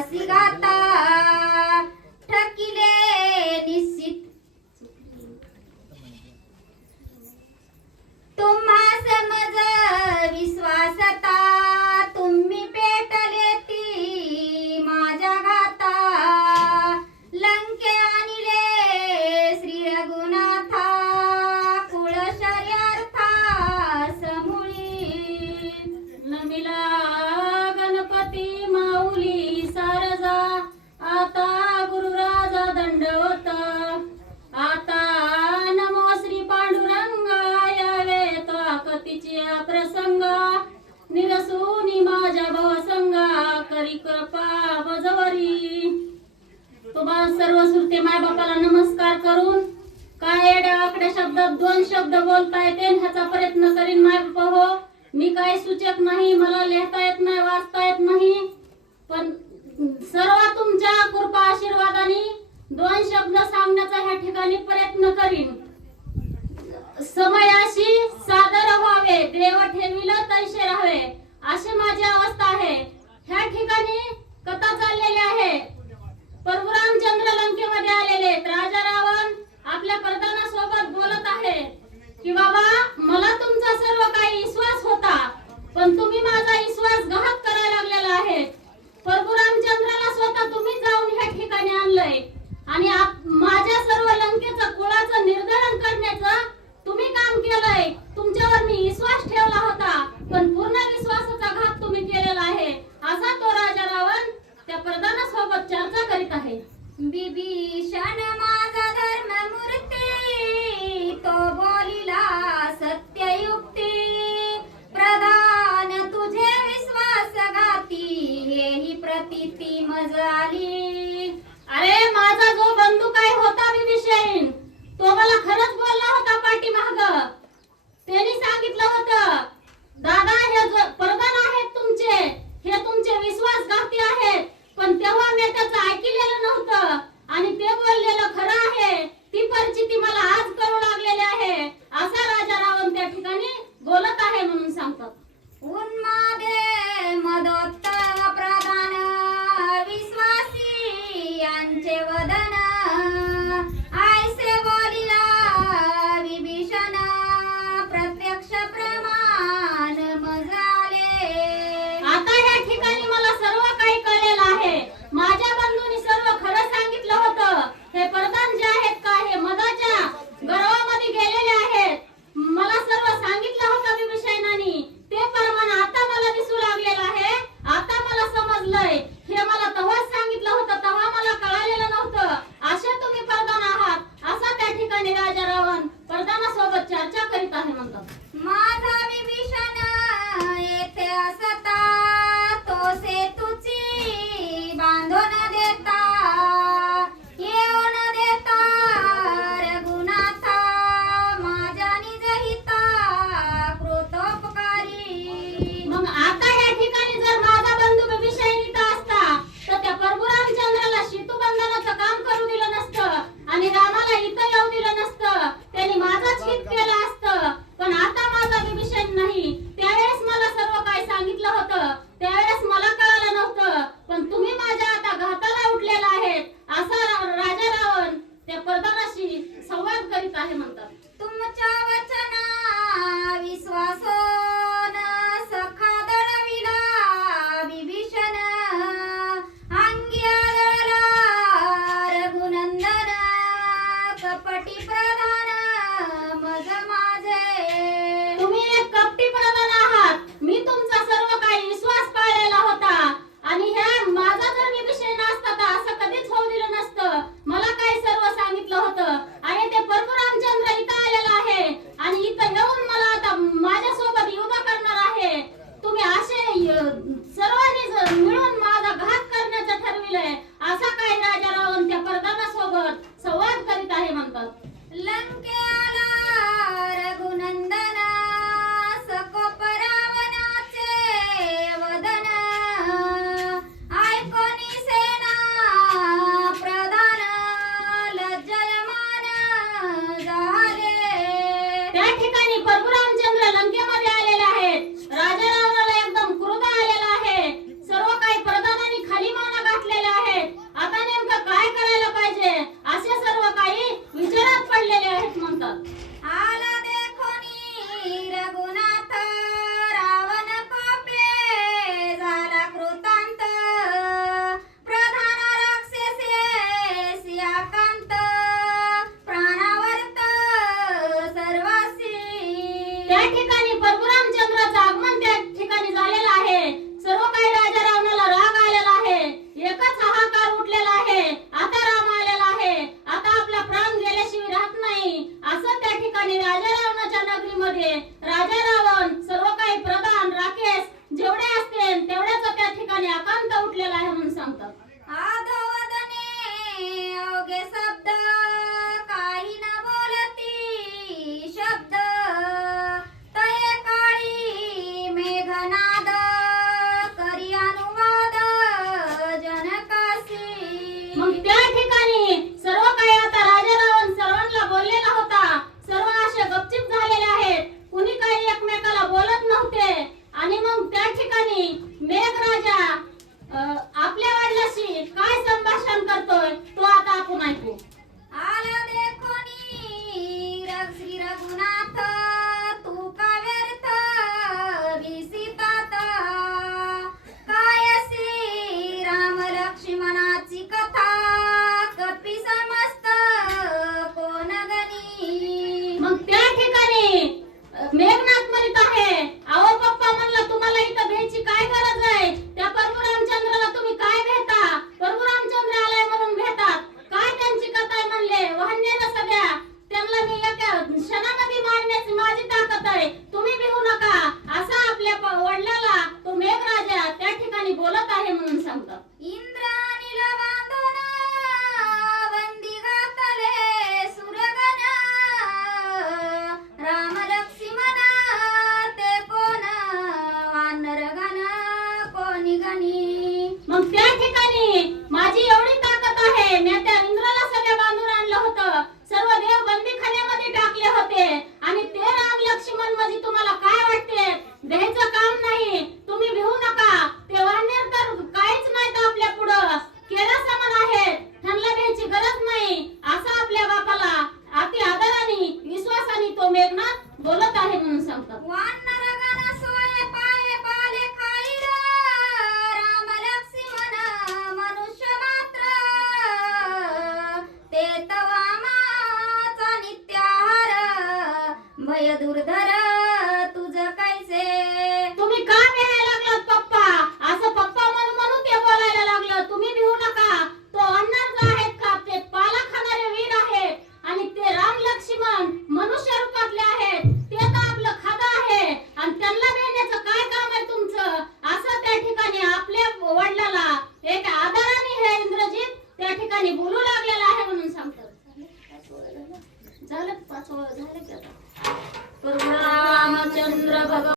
Así. करी कृपा बजवरी तुबा सर्व सुरते माय बापाला नमस्कार करून काय एड्या आकड्या शब्दात दोन शब्द बोलता येते ह्याचा प्रयत्न करीन माय बापा हो. मी काय सूचक नाही मला लिहिता येत नाही वाचता येत नाही. पण सर्व तुमच्या कृपा आशीर्वादाने दोन शब्द सांगण्याचा ह्या ठिकाणी प्रयत्न करीन. समयाशी सादर व्हावे देव ठेविलं तैसे राहावे. अशी माझी अवस्था आहे. ह्या ठिकाणी कथा चाललेली आहे. परशुराम चंद्र लंकेमध्ये आलेले आहेत. राजा रावण आपल्या प्रधानासोबत बोलत आहे. त्या परदानाशी संवाद करीत आहे म्हणतात. तुमच्या वचना विश्वासन विभीषण. अंग्या प्रधान मजमा ದುರ್ಧರ